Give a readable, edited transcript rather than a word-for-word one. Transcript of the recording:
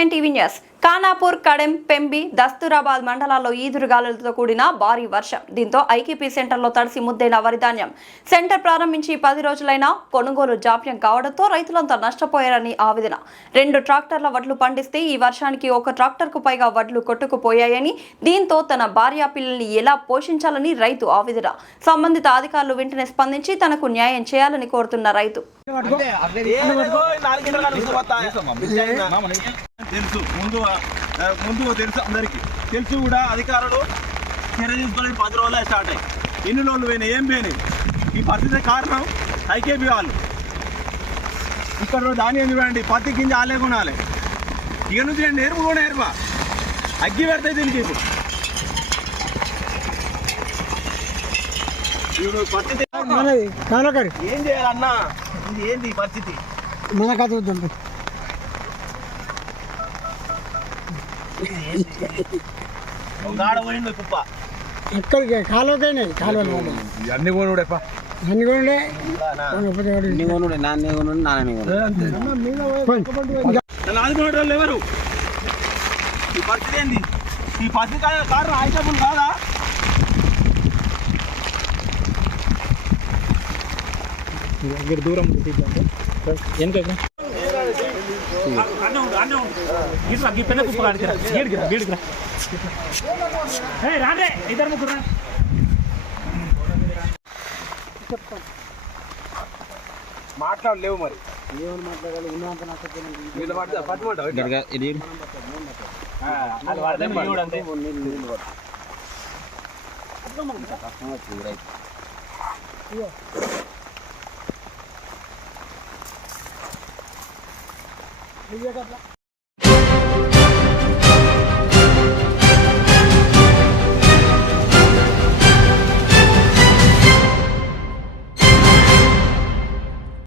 9 TV news. Khanapur, Kadem, Pembi, Dasturabad మండలాల్లో ఈదురుగాలులతో కూడిన భారీ వర్షం. దీంతో ఐకేపీ సెంటర్లో తడిసి ముద్దైన వరిధాన్యం. సెంటర్ ప్రారంభించి 10 రోజులైనా కొనుగోలు జాప్యం కావడంతో రైతులంతా నష్టపోయారని ఆవేదన. 2 ట్రాక్టర్ల వడ్లు పండిస్తే ఈ వర్షానికి 1 ట్రాక్టర్కు పైగా వడ్లు కొట్టుకుపోయాయని, దీంతో తన భార్య పిల్లల్ని ఎలా పోషించాలని రైతు ఆవేదన. సంబంధిత అధికారులు వెంటనే స్పందించి తనకు న్యాయం చేయాలని కోరుతున్న రైతు. ముందు తెలుసు అందరికి తెలుసు కూడా అధికారులు చర్య తీసుకొని 10 రోజులే స్టార్ట్ అయ్యి ఎన్ని రోజులు పోయినాయి ఏం పోయినాయి. ఈ పరిస్థితి కారణం ఐకేపీ వాళ్ళు. ఇక్కడ ధాన్యం చూడండి, పత్తి గింజ ఆలే కొనాలి. ఇక నుంచి నేను నేర్పు కూడా నేర్ప అగ్గి పెడతాయి దీనికి. ఇప్పుడు పరిస్థితి ఏం చేయాలన్నా, ఇది ఏంది పరిస్థితి? మన కథ వద్దండి. గాడ పోయిండు కుప్ప ఎక్కడికి కాలువకైనా కాలువలు అన్ని కొనుడే అన్ని కొనుడే ఆదుకునే ఎవరు? ఈ పరిస్థితి ఏంది? ఈ పరిస్థితి కారణం ఆయితపులు కాదా? దూరం పెద్ద కుప్ప రాండే ఇద్దరు ముగ్గురు మాట్లాడలేవు మరి. ఏమని మాట్లాడాలి? ఉన్నంత నష్టపోయిన